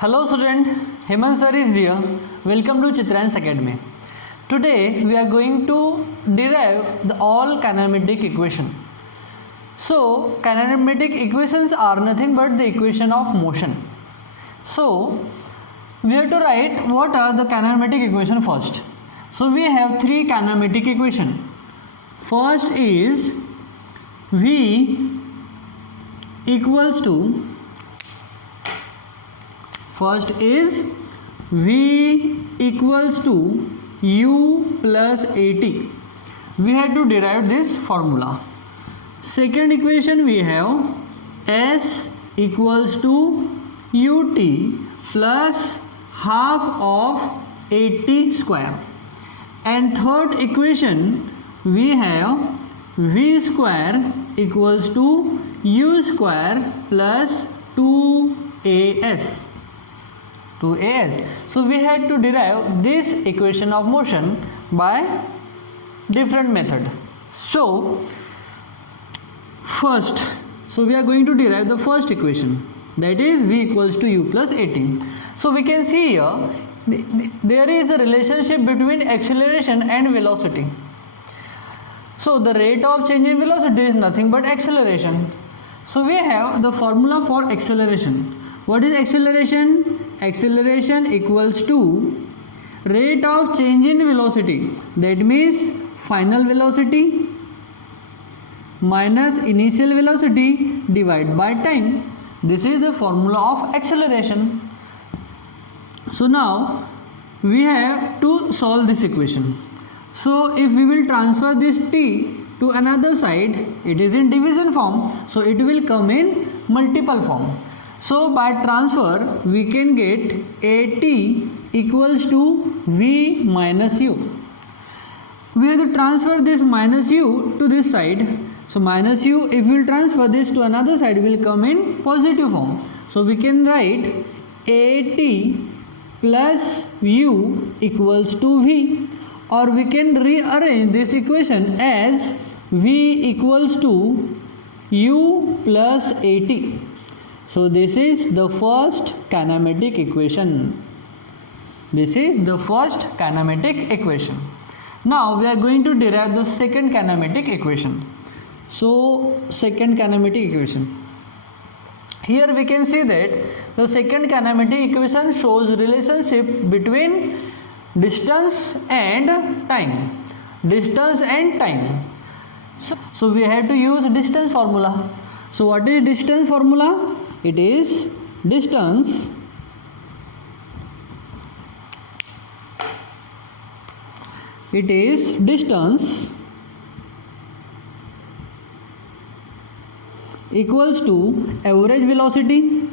Hello student, Hemant sir is here. Welcome to Chitrans Academy. Today we are going to derive the all kinematic equation. So kinematic equations are nothing but the equation of motion. So we have to write what are the kinematic equation first. So we have three kinematic equation. First is V equals to First is V equals to U plus AT. We have to derive this formula. Second equation we have S equals to UT plus half of AT square. And third equation we have V square equals to U square plus 2AS. So we had to derive this equation of motion by different method. So we are going to derive the first equation, that is V equals to U plus AT. So we can see here there is a relationship between acceleration and velocity. So the rate of change in velocity is nothing but acceleration. So we have the formula for acceleration. What is acceleration? Acceleration equals to rate of change in velocity, that means final velocity minus initial velocity divided by time. This is the formula of acceleration. So now we have to solve this equation. So if we will transfer this t to another side, it is in division form, so it will come in multiple form. So by transfer we can get AT equals to V minus U. We have to transfer this minus U to this side. So minus U, if we will transfer this to another side, will come in positive form. So we can write AT plus U equals to V, or we can rearrange this equation as V equals to U plus AT. So this is the first kinematic equation. Now we are going to derive the second kinematic equation. So second kinematic equation. Here we can see that the second kinematic equation shows relationship between distance and time. So we have to use distance formula. So what is distance formula? It is distance equals to average velocity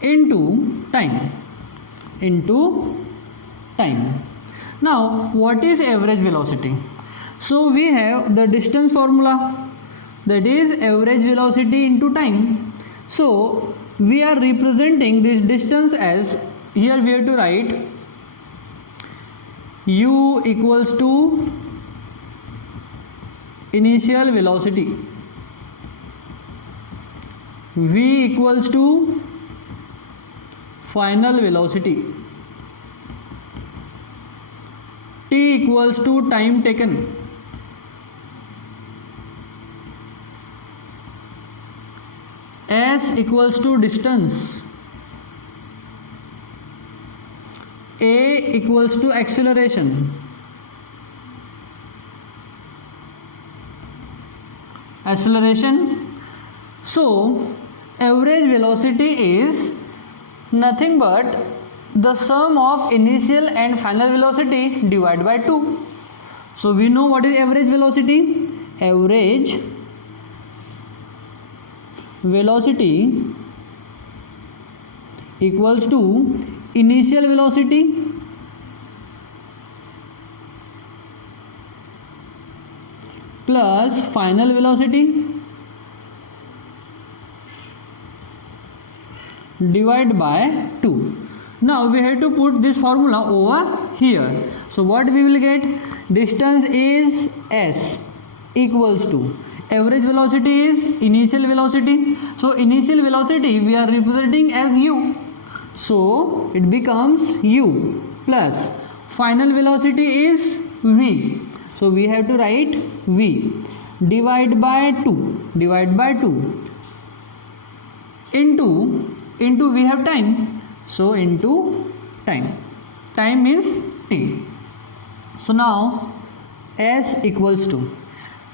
into time. Now what is average velocity? So we have the distance formula, that is average velocity into time. So we are representing this distance as, here we have to write U equals to initial velocity, V equals to final velocity, T equals to time taken, S equals to distance, A equals to acceleration, So average velocity is nothing but the sum of initial and final velocity divided by 2. So we know what is average velocity. Average velocity equals to initial velocity plus final velocity divided by 2. Now we have to put this formula over here. So what we will get? Distance is S equals to average velocity is initial velocity. So initial velocity we are representing as u, so it becomes u plus final velocity is v, so we have to write v divide by 2 into we have time, so into time means t. So now s equals to,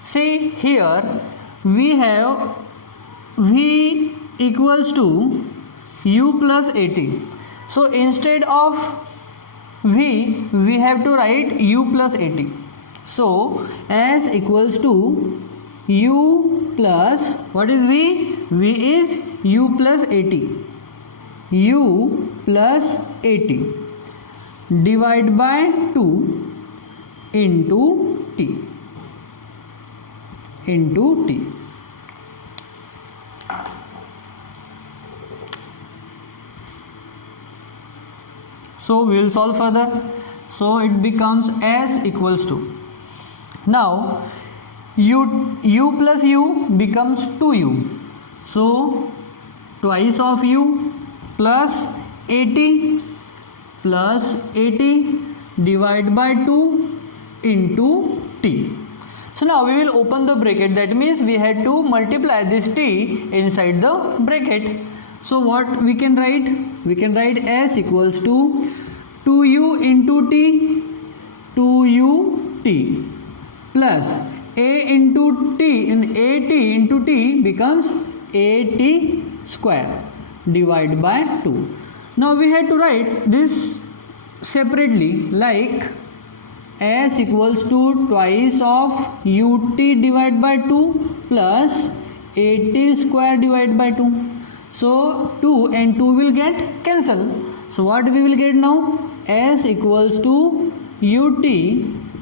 say here we have v equals to u plus at, so instead of v we have to write u plus at, so s equals to u plus, what is v? V is u plus at, u plus at divide by 2 into t. So we will solve further. So it becomes s equals to, now u plus u becomes 2u, so twice of u plus at divide by 2 into t. So now we will open the bracket, that means we had to multiply this t inside the bracket. So what we can write? We can write s equals to 2u into t, 2ut plus a into t, and at into t becomes at square divide by 2. Now we have to write this separately, like s equals to twice of ut divided by 2 plus at square divided by 2. So 2 and 2 will get cancelled. So what we will get now? S equals to ut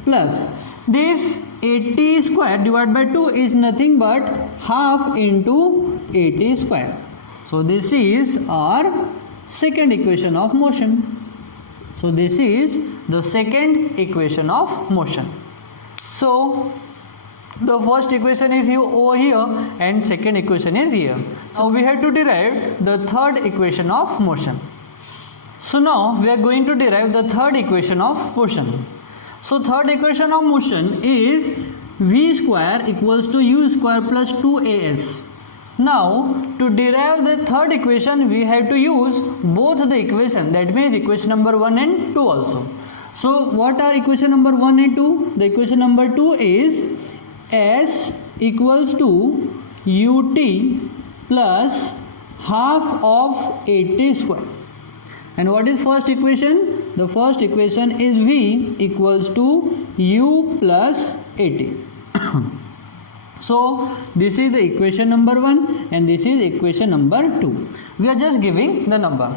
plus this 80 square divided by 2 is nothing but half into 80 square. So this is our second equation of motion. So this is the second equation of motion. So the first equation is over here and second equation is here. So we have to derive the third equation of motion. So now we are going to derive the third equation of motion. So third equation of motion is v square equals to u square plus 2as. Now to derive the third equation we have to use both the equation, that means equation number 1 and 2 also. So what are equation number 1 and 2? The equation number 2 is s equals to ut plus half of 80 square. And what is first equation? The first equation is v equals to u plus 80. So this is the equation number 1 and this is equation number 2. We are just giving the number.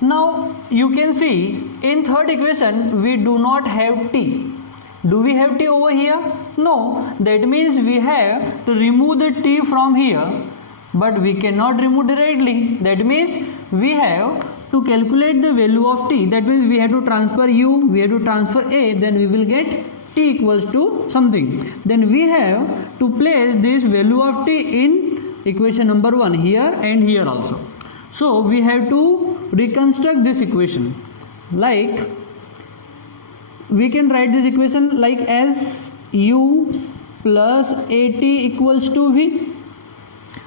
Now you can see in third equation we do not have t. Do we have t over here? No. That means we have to remove the t from here, but we cannot remove directly. That means we have to calculate the value of t. That means we have to transfer u, we have to transfer a, then we will get t equals to something. Then we have to place this value of t in equation number 1 here and here also. So we have to reconstruct this equation, like we can write this equation like as u plus at equals to v.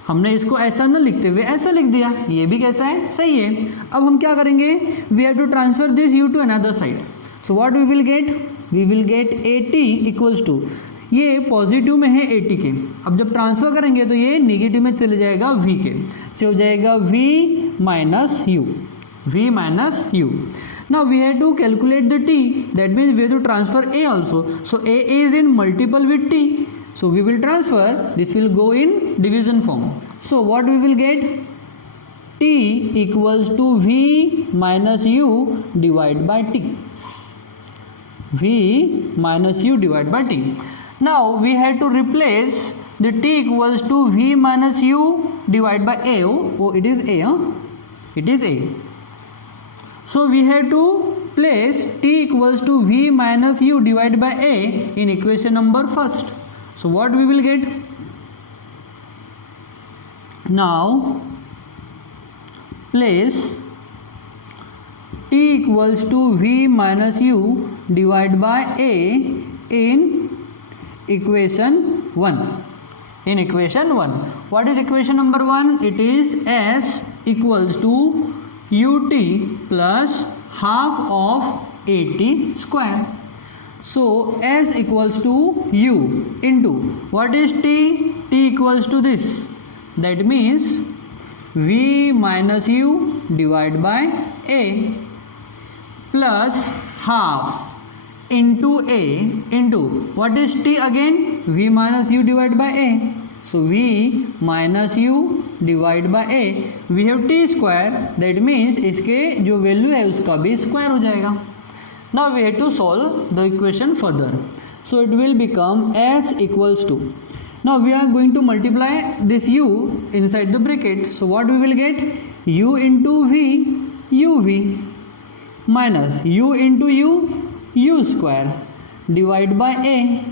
हमने इसको ऐसा न लिखते हुए ऐसा लिख दिया, ये भी कैसा है? सही है. अब हम क्या करेंगे? We have to transfer this u to another side. So what we will get? We will get at equals to, ये पॉजिटिव में है 80 के, अब जब ट्रांसफर करेंगे तो ये नेगेटिव में चले जाएगा v के, से हो जाएगा v minus u. Now we have to calculate the t, that means we have to transfer a also. So a is in multiple with t, so we will transfer, this will go in division form. So what we will get? T equals to v minus u divided by t. V minus u divided by t. Now we have to replace the t equals to v minus u divided by a. Oh, it is a. It is a. So we have to place t equals to v minus u divided by a in equation number first. So what we will get? Now place t equals to v minus u divided by a in equation 1. In equation 1, what is equation number 1? It is s equals to ut plus half of at square. So s equals to u into what is t? T equals to this, that means v minus u divided by a plus half into a into what is t again? V minus u divided by a. So v minus u divided by a, we have t square, that means इसके जो value है उसका भी square हो जाएगा. Now we have to solve the equation further. So it will become s equals to, now we are going to multiply this u inside the bracket. So what we will get? U into v, uv minus u into u square divided by a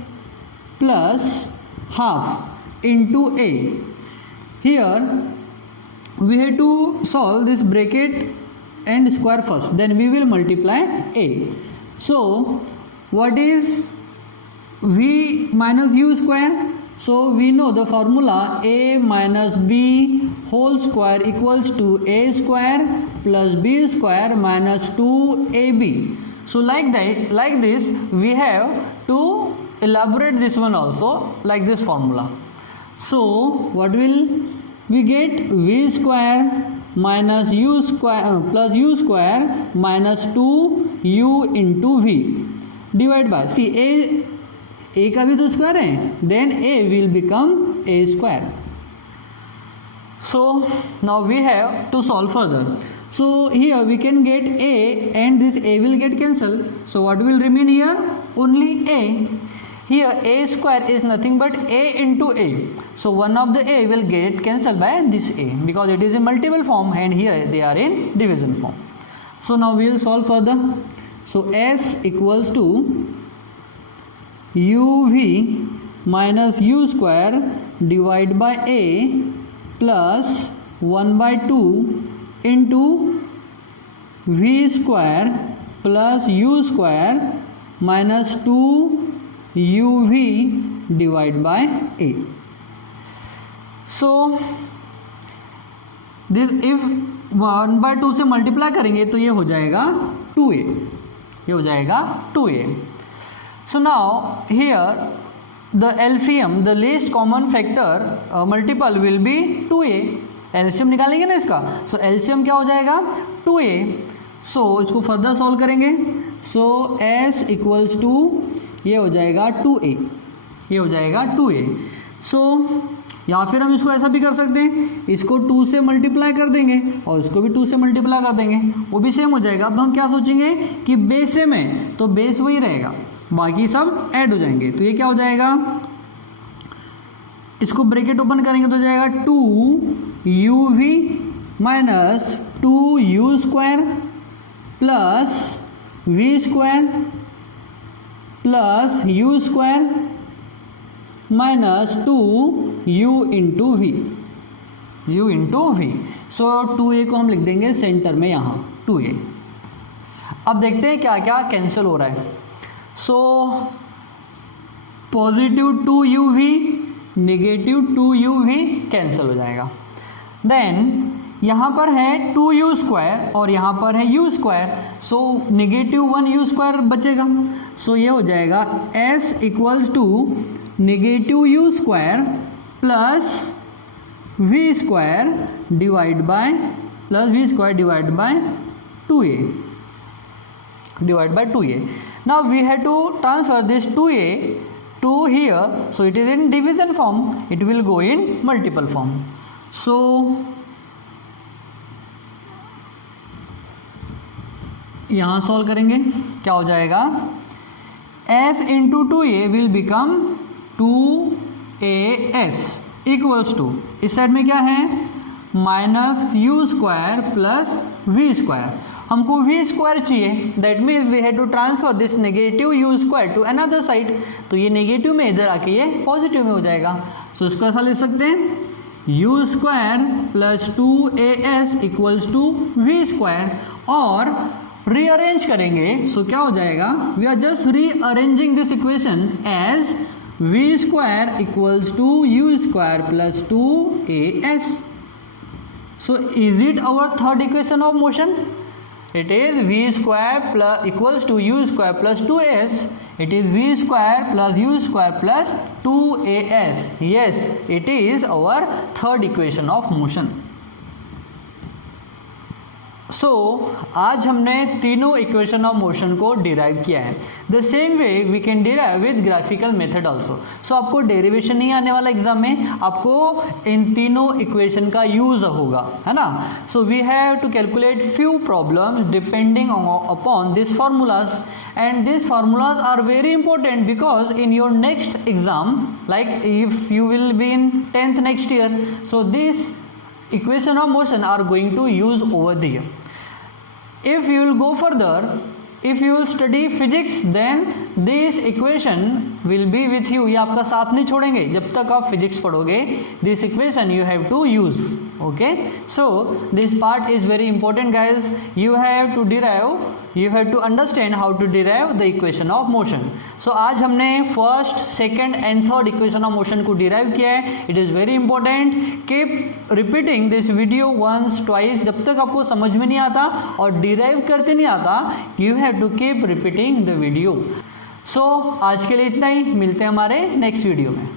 plus half into a. Here we have to solve this bracket and square first, then we will multiply a. So what is v minus u square? So we know the formula a minus b whole square equals to a square plus b square minus 2ab. So like this we have to elaborate this one also like this formula. So what will we get? V square minus u square plus u square minus 2u into v divided by, see a का भी तो square है, then a will become a square. So now we have to solve further. So here we can get a and this a will get cancelled. So what will remain here? Only a. Here a square is nothing but a into a. So one of the a will get cancelled by this a because it is in multiple form and here they are in division form. So now we will solve further. So s equals to uv minus u square divided by a plus 1 by 2 into v square plus u square minus 2 uv divided by a. So this if 1 by 2 से multiply करेंगे तो ये हो जाएगा 2a, ये हो जाएगा 2a. So now here the LCM, the least common factor multiple will be 2a. LCM निकालेंगे ना इसका, so LCM क्या हो जाएगा? 2a. So इसको फर्दर सॉल्व करेंगे. So s इक्वल्स टू ये हो जाएगा 2a, ये हो जाएगा 2a. So या फिर हम इसको ऐसा भी कर सकते हैं, इसको 2 से मल्टीप्लाई कर देंगे और इसको भी 2 से मल्टीप्लाई कर देंगे, वो भी सेम हो जाएगा. अब हम क्या सोचेंगे कि बेस सेम है तो बेस वही रहेगा, बाकी सब ऐड हो जाएंगे. तो ये क्या हो जाएगा, इसको ब्रैकेट ओपन करेंगे तो हो जाएगा 2uv minus 2u square plus v square plus u square minus 2u into v, u into v. So 2a को हम लिख देंगे सेंटर में यहाँ 2a. अब देखते हैं क्या क्या कैंसिल हो रहा है. So positive 2uv negative 2uv cancel हो जाएगा. देन यहाँ पर है 2u स्क्वायर और यहाँ पर है u square, so negative 1u square बचेगा. सो ये हो जाएगा s equals to negative u square plus v square divide by plus v square divide by 2a divided by 2a. Now we have to transfer this 2a to here, so it is in division form, it will go in multiple form. So यहाँ solve करेंगे क्या हो जाएगा, s into 2a will become 2as equals to, इस side में क्या है minus u square plus v square. हमको v स्क्वायर चाहिए, that means we have to transfer this negative u square to another side. तो ये नेगेटिव में इधर आके ये पॉजिटिव में हो जाएगा. सो इसको ऐसा लिख सकते हैं u square plus 2as equals to v square, और रीअरेंज करेंगे सो क्या हो जाएगा, we are just rearranging this equation as v square equals to u square plus 2as. So is it our third equation of motion? It is v square plus equals to u square plus 2as. It is v square plus u square plus 2as. Yes, it is our third equation of motion. So आज हमने तीनों equation of motion को derive किया है. The same way we can derive with graphical method also. So आपको derivation नहीं आने वाला एग्जाम में, आपको इन तीनों इक्वेशन का यूज होगा, है ना. So we have to calculate few problems depending upon this formulas, and these formulas are very important because in your next exam, like if you will be in 10th next year, so this equation of motion are going to use over there. If you will go further, if you will study physics, then this equation will be with you. ये आपका साथ नहीं छोड़ेंगे जब तक आप physics पढ़ोगे. This equation you have to use. Okay, so this part is very important guys. You have to derive, you have to understand how to derive the equation of motion. So आज हमने first, second and third equation of motion को derive किया है. It is very important. Keep repeating this video once twice, जब तक आपको समझ में नहीं आता और डिराइव करते नहीं आता, you have to keep repeating the video. So आज के लिए इतना ही, मिलते हैं हमारे नेक्स्ट वीडियो में.